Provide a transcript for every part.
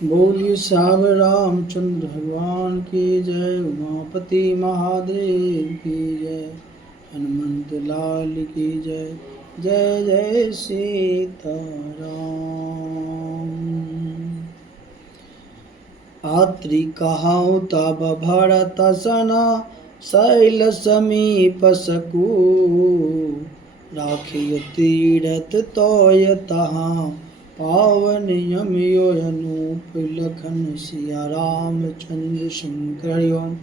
बोलिए साव रामचंद्र भगवान की जय। उमापति महादेव की जय। हनुमंत लाल की जय। जय जय सीताराम। आत्रि कहाऊ तब भरत सना शैल समीप सकू। राखिय तीरथ तोय तहाँ पावन यमियो अनूप लखन सिया रामचंद्र शंकर ओम।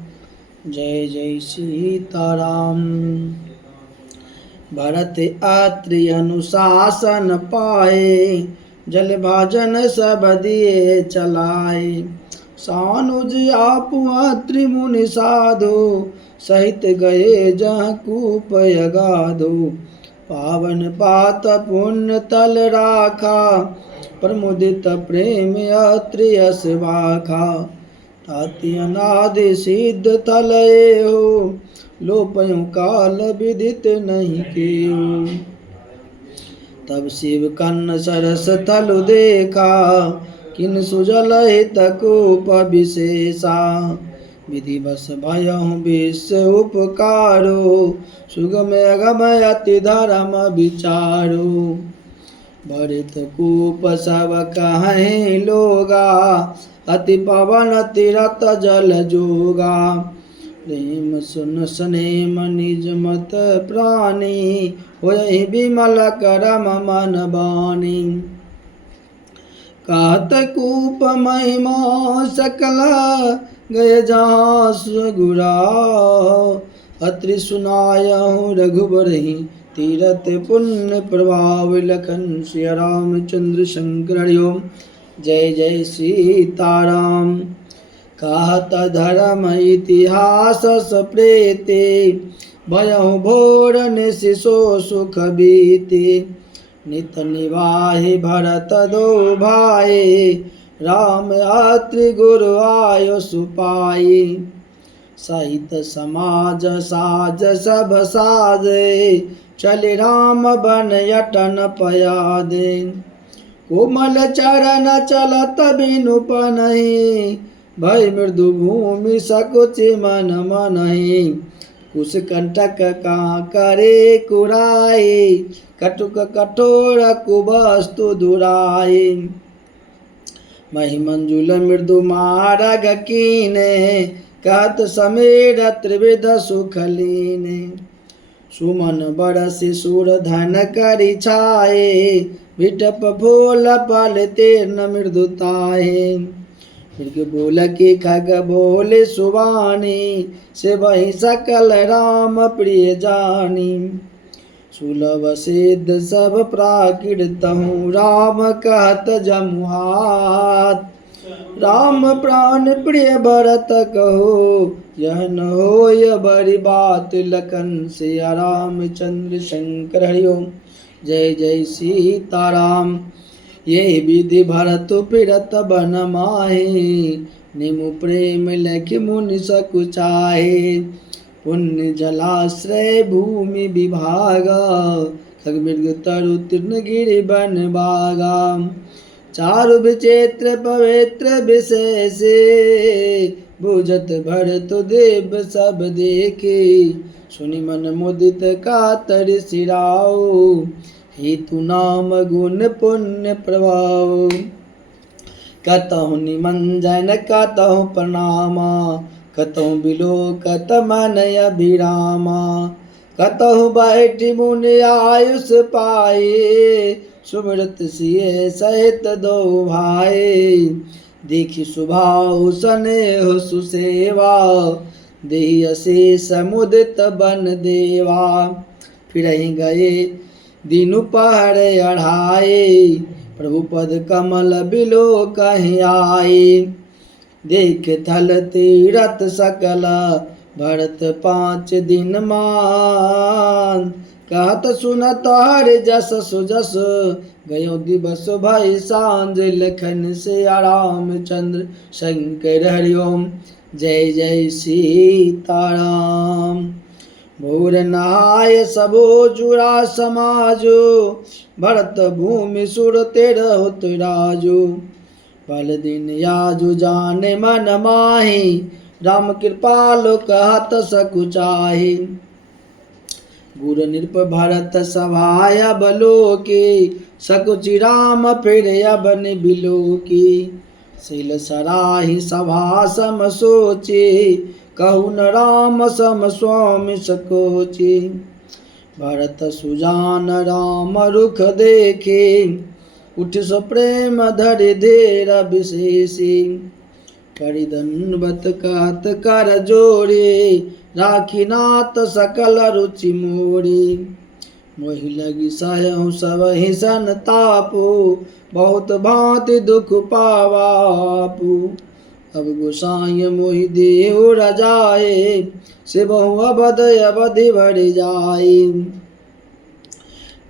जय जय सीताराम। भरत अत्रि अनुशासन पाए जल भाजन सब दिए चलाए। सानुज आपु अत्रि मुनि साधु सहित गए जहाँ कूप अगाधु। पावन पात पुण्य तल राखा प्रमुदित प्रेम अत्रि यश वाखा। ताति अनादि सिद्ध तल हो लोपयु काल विदित नहीं केहू। तब शिव कन्न सरस तलु देखा किन सुजल हित कूप विशेषा। विधि बस भयहु विष उपकारो सुगम अगम अति धर्म विचारो। भरित कूप सब कहें लोगा अति पवन तीरथ जल जोगा। प्रेम सुन स्नेम निज मत प्राणी होय विमल करम मन बानी। कहत कूप महिमा सकल गए जहाँ सुगुरा। अत्रि सुनायहु रघुबरहि तीरथ पुण्य प्रभाव लखन सिया रामचंद्र शंकर हरि ओम। जय जय सीताराम। कहत धर्म इतिहास सप्रेते भयहु भोर निशिसो सुख बीते। नित निवाहि भरत दो भाई राम अत्रि गुरु आयो सुपाई। सहित समाज साज सब साजे चल राम बन यटन पयादे। कोमल चरण चलत बिनु पनहि भय मृदु भूमि सकुच मन मनहि। कुश कंटक का करे कुराई कटुक कठोर कुवस्तु दुराई। महि मंजुल मृदु मारग कीने कहत समीर त्रिविध सुख लीने। सुमन बरसि सुर धन करि छाए विटप फूल फल तीर्ण मृदुताए। मृग बोल की खग बोले सुवानी से वही सकल राम प्रिय जानी। सुलभ सिद्ध सब प्राकृत हूँ राम कहत जमुहात। राम प्राण प्रिय भरत कहो यह न होय बड़ी बात लखन सिया रामचंद्र शंकर हरि ओम। जय जय सीताराम। ये विधि भरत फिरत बन माहे निमु प्रेम लखि मुनि सकुचाहे। पुण्य जलाश्रय भूमि विभागा खग मृग तरु तृण गिरि बन बागा। चारु विचित्र पवित्र विशेषे बुझत भरत देव सब देखे। सुनि मन मुदित कातर सिराओ हेतु नाम गुण पुण्य प्रभाव। कतहु निमंजन कतहु प्रणामा कतहु बिलोकत मन अभिरामा। कतहु बैठि मुनि आयुष पाए सुमरत सिय सहित दो भाई। देखि सुभाव स्नेह सुसेवा देहि अशेष मुदित बन देवा। फिर गए दिनु पहर अढ़ाए प्रभु पद कमल बिलो कहीं आए। देख थल तीरथ सकल भरत 5 दिन मान। कहत सुनत हरि जस सुजस गयो दिवस भय सांझ लखन सिया रामचंद्र शंकर हरि ओम। जय जय सीताराम। भोर नहाय सबो जुड़ा समाजो भरत भूमि सुर तेरहुत राजो। पल दिन याजु जाने मन माही, राम कृपालो कहत सकुचाही। गुर नृप भरत सभाय बलोकी, सकुचि राम फिर अबन बिलोकी। शील सराहि सभा सम सोची, कहु न राम सम स्वामी सकोची। भरत सुजान राम रुख देखे, उठ सो प्रेम धरि धीर विशेषी। करि दंडवत कहत कर जोड़ी, राखी नाथ सकल रुचि मोरी। मोहि लगी सहु सबहि संतापु, बहुत भांति दुख पावापु। अब गोसाई मोहि देहु रजाए, सिबहु अवध अवधि भर जाए।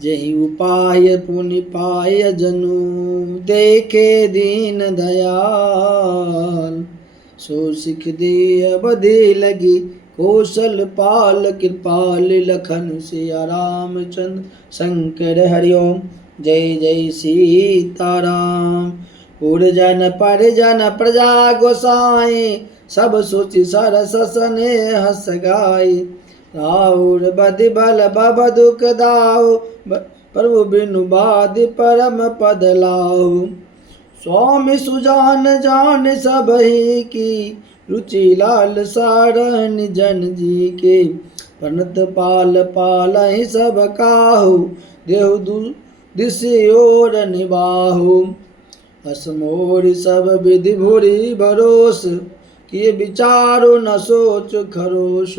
जेहि उपाय पुनि पाय जनु, देखे दीन दयाल। सो सिख दे अवधि लगी, कौशल पाल कृपाल। लखन सिया रामचंद्र शंकर हरि ओम। जय जय सीताराम। उर्जन परिजन प्रजा गोसाई, सब सोचि सरस स्नेह सगाई। राउर बदि बल बब दुख दाऊ, प्रभु बिनु बाधि परम पद लाऊ। स्वामी सुजान जान सबही की, रुचि लाल सारण जन जी के। प्रणत पाल पालहि सब काहू, देहु दिशि ओर निबाहु। असमोरि सब विधि भूरि भरोस, किए विचारो न सोच खरोस।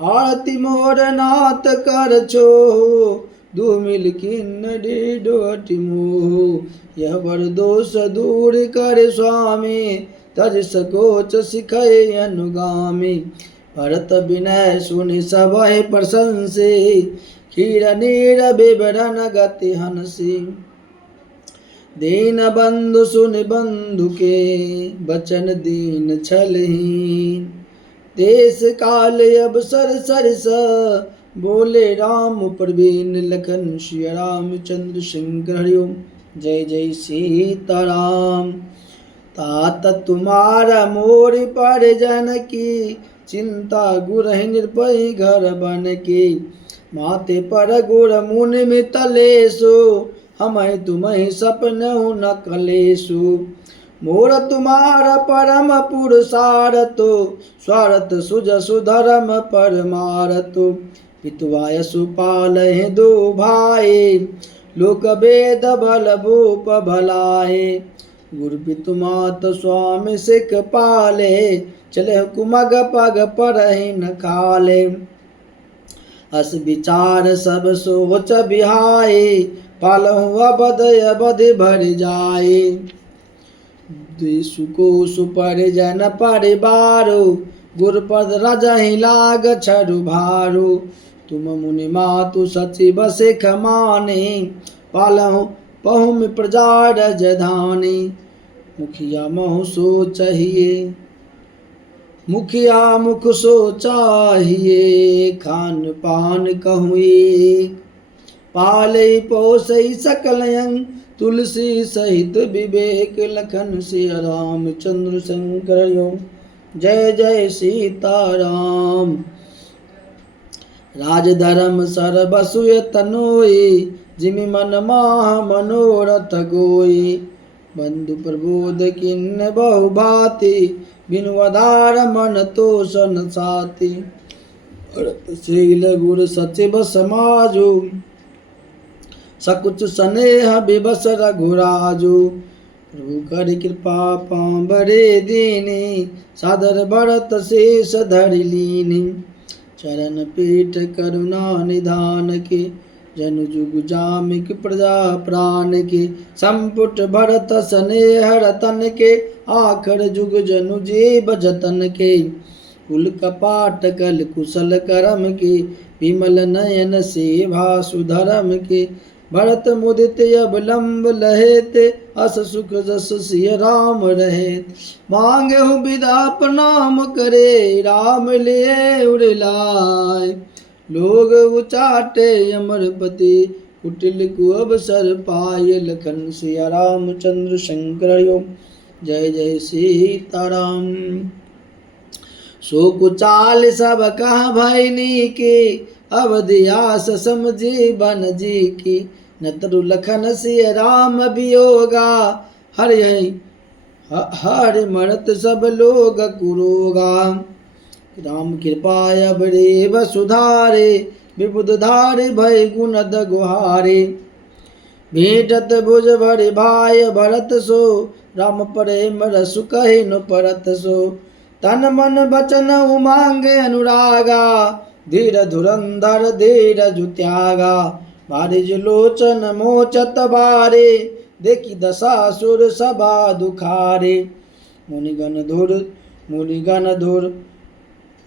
आरती मोर नाथ कर छोहु, दु मिल किन्नरी डोटी मोह। यह वर दोष दूर कर स्वामी, तज सकोच सिखै अनुगामी। भरत विनय सुनि सबहि प्रशंसे, खीर नीर विवरण गति हंसी। दीन बंधु सुनि बंधु के, बचन दीन छलहीन। देश काल अवसर सरिस, बोले राम प्रवीण। लखन सिया रामचंद्र शंकर हरि ओम। जय जय सीताराम। तात तुम्हारा मोरि परिजन की, चिंता गुरहि नृपहि घर बन की। माते पर गुर मुनि मितलेसु, हमहि तुम्हि सपनहु न कलेसु। मोर तुम्हारा परम पुरुषारतो, स्वार्थ सुजसु धर्म परमारतो। पितुआयसु पालहि दो भाई, लोक वेद बल भूप भलाए। गुरु पितु मात स्वामी सिख पाले, चले कुमग पग परहि न खाले। अस विचार सब सोच बिहाए, पालहु अबध अवधि भर जाए। सुकोसु परिजन परिवारो, गुरुपद रजहि लाग छरु भारो। तुम मुनि मातु सचिव सिख माने, पालहु पहुम प्रजा रजधानी। मुखिया महु सो चाहिए, मुखिया मुख सो चाहिए। खान पान कहूँ पाले पोसई सकल अंग, तुलसी सहित विवेक। लखन सिया रामचंद्र शंकर ओम। जय जय सीताराम। राजधर्म सर्वसुय तनोई, जिमि मन माह मनोरथ गोई। बंधु प्रबोध किन्न बहु भांति, बिनु आधार मन तोषण साति। शील गुर सचिव समाजु, सकुच स्नेह विवश रघुराजु। प्रभु कर कृपा पांबरे दीनी, सादर भरत शेष धरि लीनी। चरण पीठ करुणा निधान के, जनु जुग जामिक प्रजा प्राण के। संपुट भरत स्नेह रतन के, आखर जुग जनु जीव जतन के। कुल कपाट कल कुशल करम के, विमल नयन सेवा सुधर्म के। भरत मुदित अवलंब लहेत, अस सुख जस सिय राम रहेत। मांगहु विदा प्रणाम करे, राम लिए उड़लाय। लोग उचाटे अमरपति, कुटिल को अवसर पाए, लखन सिया रामचंद्र शंकर हरिओम। जय जय सीताराम। सो कुचाल सब कह भैनी के, अवधियास समझी बन जी की। नतरु लखन सिय राम वियोगा, हरि हर मरत सब लोग कुरोगा। राम कृपाय बड़े वसुधारे, विबुध धारे भय गुणद गुहारे। भेटत भुज भरि भाय भरत सो, राम प्रेम रसु कहि न परत सो। तन मन बचन उमांगे अनुरागा, धीर धुरंधर धीरजु त्यागा। बारिज लोचन मोचत बारे, देखी दशासुर सभा दुखारे। मुनिगण धुर मुनिगण धुर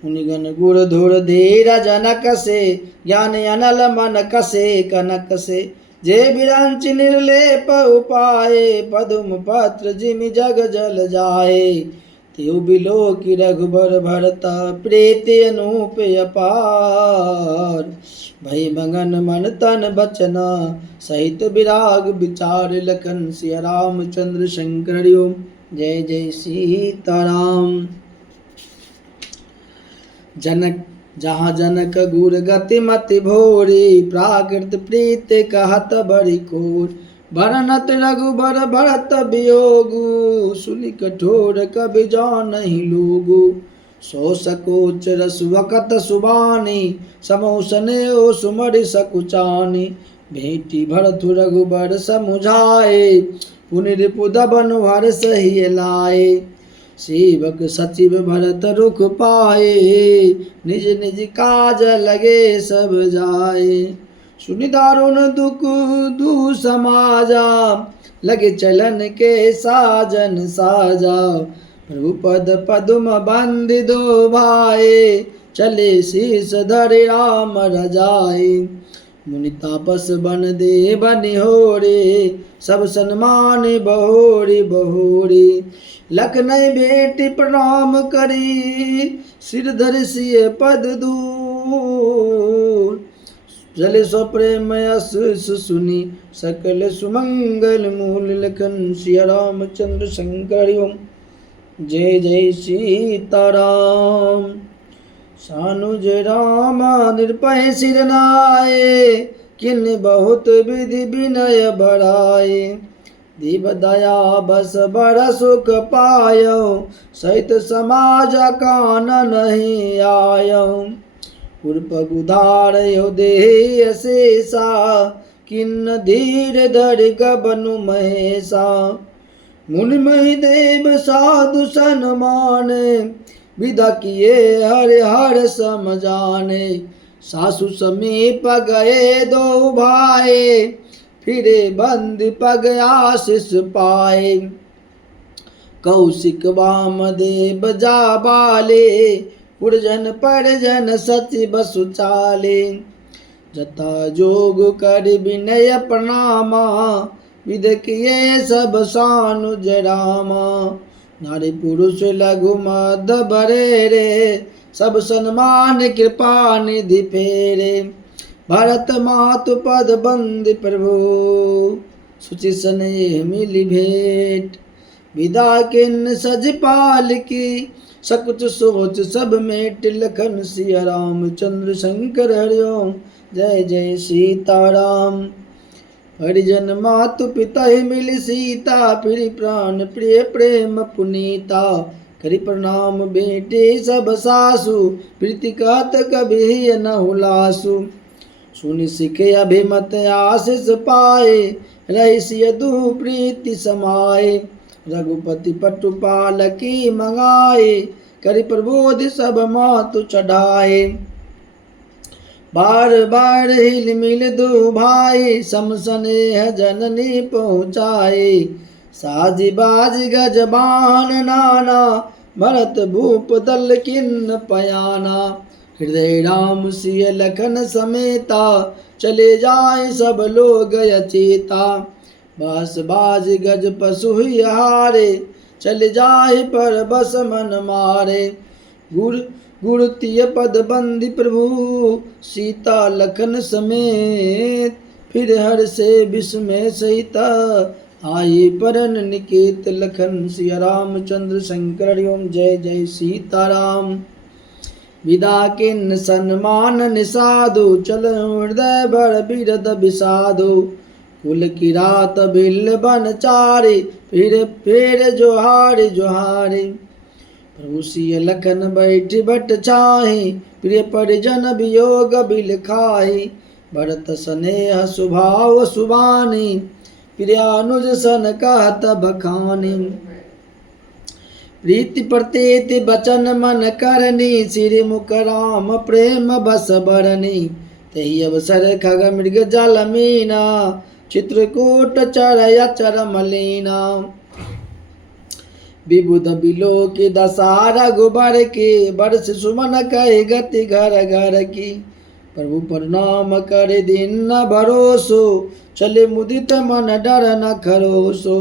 मुनिगण गुर धुर धीर जनक से, ज्ञान अनल मन कसे कनक से। जे विरंच निर्लेप उपाये, पदुम पत्र जिमि जग जल जाए। त्यो बिलो की रघुबर भरता, प्रीति अनूप अपार। भई मगन मन तन बचना, सहित विराग विचार। लखन सिया रामचंद्र शंकर हरिओम। जय जय सीताराम। जनक जहाँ जनक गुर गति मति भोरी, प्राकृत प्रीत कहत बड़ी कोर। भरनत रघुबर भरत वियोगु, सुनि कठोर कबि जानहि लोगु। सो सकोच रस वकत सुबानी, समो स्नेह सुमरि सकुचानी। भेटी भरतु रघुबर समुझाए, पुनि रिपुदबन हर्ष हिय लाए। सेवक सचिव भरत रुख पाए, निज निज काज लगे सब जाए। सुनि दारुण दुख दू समाजा, लगे चलन के साजन साजा। प्रभु पद पदुम बंदि दो भाए, चले शीस धरि राम रजाए। मुनि तापस बन दे बनिहोरे, सब सन्मान बहोरी बहोरी। लखनई बेटी प्रणाम करी, सिर धरि सिय पद दूर। जले सो प्रेम यस सुनी, सकल सुमंगल मूल। लखन सिया रामचंद्र शंकर हरिओम। जय जय सीताराम। सानुज राम निरपय सिर नाये, किन बहुत विधि विनय बढ़ाए। दीव दया बस बड़ सुख पायो, सहित समाज कान नहीं आयो। उर्पगुधार देह शेषा, किन्न धीर धरि गबनु महेशा। मुनि महि देव साधु सन्माने, विदा किए हरि हर सम जाने। सासु समीप गए दो भाई, फिरे बंदी पग आशीष पाए। कौशिक वामदेव जाबाले, पुरजन परजन सचिव सुचाले। जता जोग कर विनय प्रणामा, विद किए सब सानुज रामा। नारी पुरुष लघु मद बरे रे, सब सन्मान कृपा निधि फेरे। भरत मातु पद बंद प्रभु, सुचि स्नेह मिली भेंट। विदा किन्न सज पाल की, सकुच सोच सब मेट। लखन सिया रामचंद्र शंकर हरिओम। जय जय सीताराम। हरिजन मातु पिता मिल सीता, फिर प्राण प्रिय प्रेम पुनीता। करि प्रणाम बेटे सब सासु, प्रीति कहत कभी न हुलासु। सुनि सिख अभिमत आशीष पाए, रहि सिय दु प्रीति समाए। रघुपति पटुपाल की मंगाए, करि प्रबोधि सब मातु चढ़ाए। बार बार हिल मिल दो भाई, सम स्नेह जननी पहुँचाए। साजी बाज गजबान नाना, भरत भूप दल किन्न पयाना। हृदय राम सिय लखन समेता, चले जाए सब लोग अचेता। बास बाज गज पशु हारे, चले जाए पर बस मन मारे। गुर तिय पद बंदी प्रभु, सीता लखन समेत। फिर हर से विस्मय सहित आए परन निकेत लखन सिया रामचंद्र शंकर हरि ओम जय जय सीताराम। विदा किन सन्मान निषादु चल हृदय भर बिरद विषादु कुल की रात भिल बन चारे फिर जोहारे जोहारे प्रभु सिय लखन बैठ बट छाहे प्रिय परिजन वियोग बिल खाए भरत स्नेह सुभाव सुबानी प्रियानुज सन कहत बखानी प्रीति प्रतीति बचन मन करनी श्री मुख राम प्रेम बस बरनी तही अवसर खग मृग जल मीना चित्रकूट चरय चर मलीना विबुध बिलो की दशा गुबर के बरस सुमन कहे गति घर घर की प्रभु प्रणाम करे दिन न भरोसो चले मुदित मन डर न खरोसो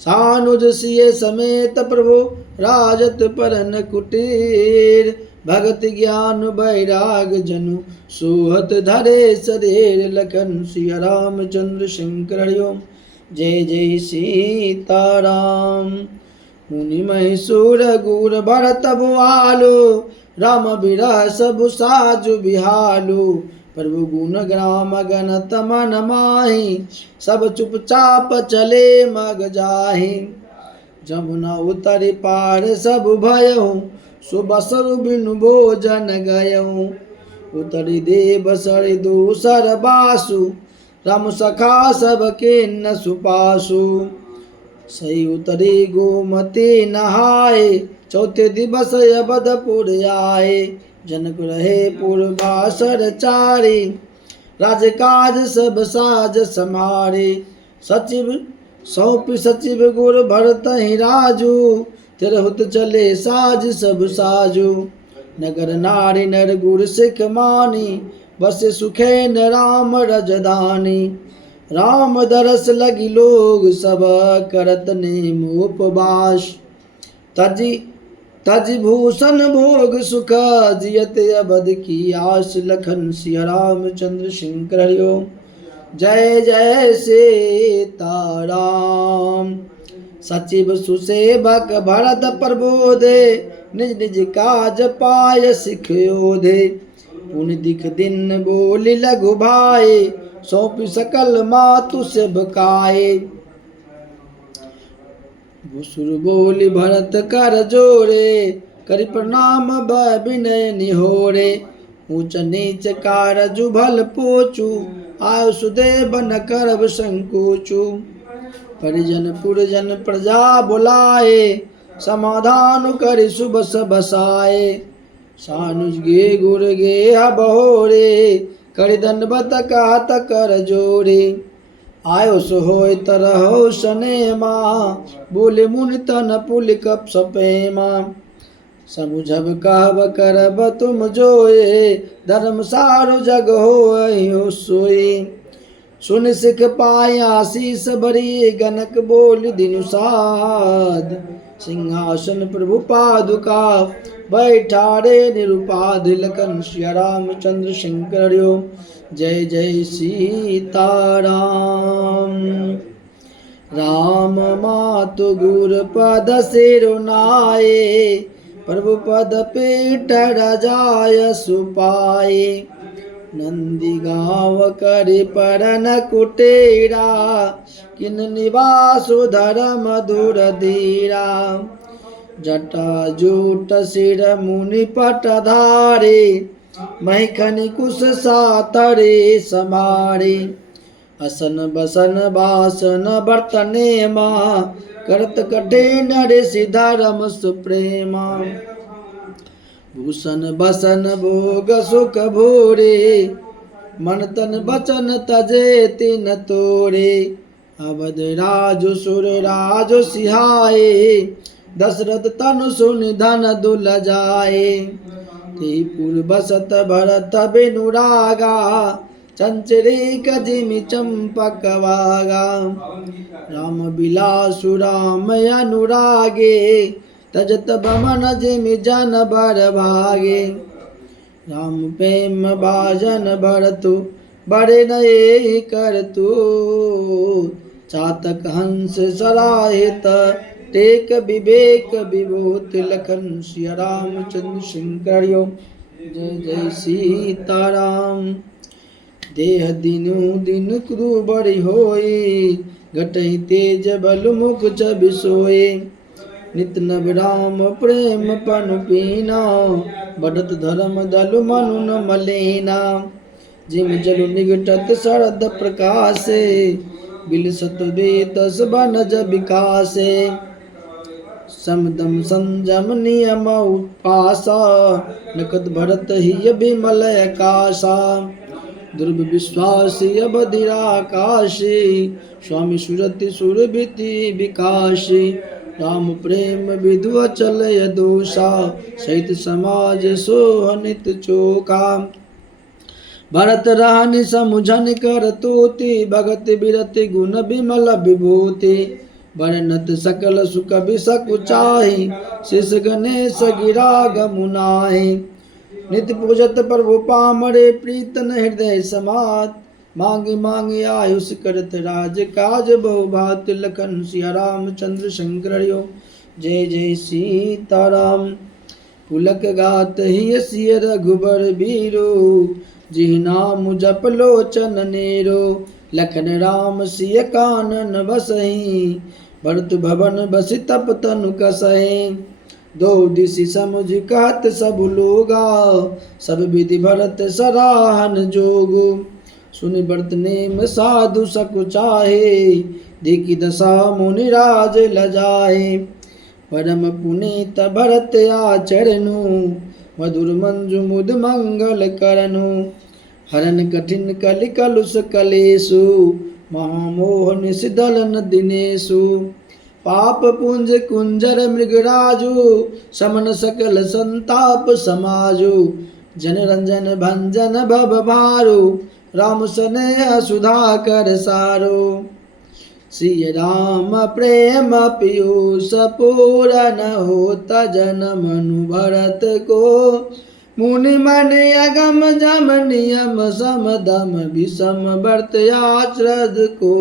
सानुज सिय समेत प्रभु राजत परन कुटीर भगत ज्ञान बैराग जनु सोहत धरे शरीर लखन सिया रामचंद्र शंकर हरि ओम जय जय सीताराम। मुनि महिषूर गुर भरत भुआलो राम बिरह सब साजु बिहालो प्रभु गुण ग्राम गणत मन माहि सब चुपचाप चले मग जाहि जमुना उतरि पार सब भयहु सुबसरु बिनु भोजन गयहु उतरि देव सरि दूसर बासु राम सखा सब के न सुपासु सही उतरी गोमती नहाए चौथे दिवस अवधपुर आए जनक रहे पूर्वासर चारी राजकाज सब साज समारे सचिव सौंप सचिव गुर भरत ही राजू तिरहुत चले साज सब साजू नगर नारी नर गुर सिख मानी बस सुखे न राम रजधानी राम दरस लगी लोग सब करत नेम उपवास तज भूषण भोग सुख जियत अवध की आस लखन सिया रामचंद्र शंकर हरि ओम जय जय सीताराम। सचिव सुसेवक भरत प्रबोधे निज निज काज पाय सिखयोधे पुनि दिख दिन बोली लघु भाई सौंपी सकल मातु से बकाए भुसुर बोली भरत कर जोरे करि प्रणाम विनय निहोरे ऊंच नीच कारजु भल पोचू आयु सुदेव न करब संकोचू परिजन पुरजन प्रजा बुलाए समाधान करि शुभ बसाए सानुज गे गुर गे बहोरे करि दंडवत कहत कर जोरे आयो सो होय तरहो सनेमा बोले मुनि तन पुल कप सपेमा समुझब कहब करब तुम जोए धर्म सारु जग हो सोए सुन सिख पाय आशीष बरी गनक बोल दिनु साध सिंहासन प्रभु पादुका बैठारे निरुपाध लखन श्री रामचंद्र शंकर हरि ओम जय जय सीताराम। राम मातु गुर पद सिरुनाए प्रभु पद पीठ रजाय सुपाए नंदी गाँव करि परन कुटेरा किन निवासु धर्म दूर धीरा जटा जूट सिर मुनि पट धारे महिखनि कुश सातरे समारे असन बसन बासन बर्तने माँ करत कटे नरे सिधर्म सुप्रेमा भूषण बसन भोग सुख भोरे मन तन बचन तजे तिन तोरे अवध राजु सुर राजु सिहाए दशरथ तनु सुनि धन दुल जाए पुर बसत भरत बेनुरागा चंचरी कजिमि चंपक वागा राम बिलासु राम अनुरागे तजत बमन जिमि जन बर भागे राम प्रेम बाजन भरतु बड़े नए करतू चातक हंस सराहित टेक विवेक विभूत लखन सिया रामचंद्र शंकर यो जय जय सीताराम। देह दिनु दिन क्रू बड़ी होई घटहि तेज बल मुख छवि सोए नित नव राम प्रेम पनु पीना बढ़त धर्म दलु मनु न मलेना जिम जलु निगटत शरद प्रकाशे बिलसत वेतस बनज विकासे समदम संजम नियम उपासा नकद भरत ही विमल आकाशा दुर्भ विश्वासी बधिराकाशी स्वामी सुरति सुरभिति विकाशी राम प्रेम विधु अचल दोषा सहित समाज सोहनित चोका भरत रानी समुझन कर तोति भगत बिरति गुण विमल विभूति वर्णत सकल सुख बिसकुचाहि शिष गणेश गिरा गमुनाहि नित्य पूजत प्रभु पामरे प्रीतन हृदय समात मांगे मांगे आयुष करत राज काज बहु भात लखन सिया रामचंद्र शंकर यो जय जय सीताराम। पुलक गात ही सिय रघुबर बीरो जिहि नाम जप लोचन नेरो लखन राम सिय कानन बसहि भरत भवन बसि तप तनु कसहि दो दिशि समुझ कहत सब लोगा सब विधि भरत सराहन जोगु सुनि व्रत नेम साधु सकुचाहे देखि दशा मुनि राज लजाए परम पुनीत भरत आचरणु मधुर मंजु मुद मंगल करनु हरन कठिन कलि कलुष कलेशु महामोह निशिदलन दिनेशु पाप पुंज कुंजर मृगराजु समन सकल संताप समाजु जन रंजन भंजन भव भारो राम स्नेह सुधाकर सारो श्री राम प्रेम पीयूष पूरन होत जन मनु भरत को मुनि मन अगम जम नियम सम दम विषम वर्त आचरद को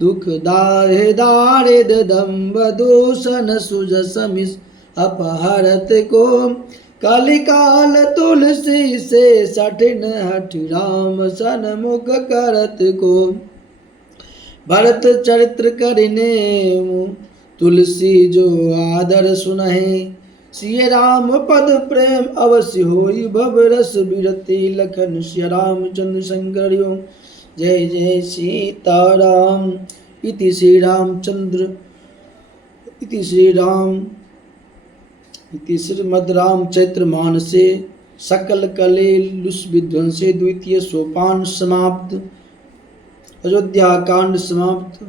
दुख दाहे दारिद दम्ब दूषण सुजस मिस अपहरत को कलिकाल तुलसी से सठिन हठ राम सन्मुख करत को भरत चरित्र करिने तुलसी जो आदर सुनहि सिय राम पद प्रेम अवश्य होई भव रस बिरति लखन सिय रामचंद्र शंकर यो जय जय सीताराम। इति श्री रामचंद्र इति श्रीमद् रामचरित्र मानसे सकल कलेलुष विध्वंसे द्वितीय सोपान समाप्त। अयोध्या कांड समाप्त।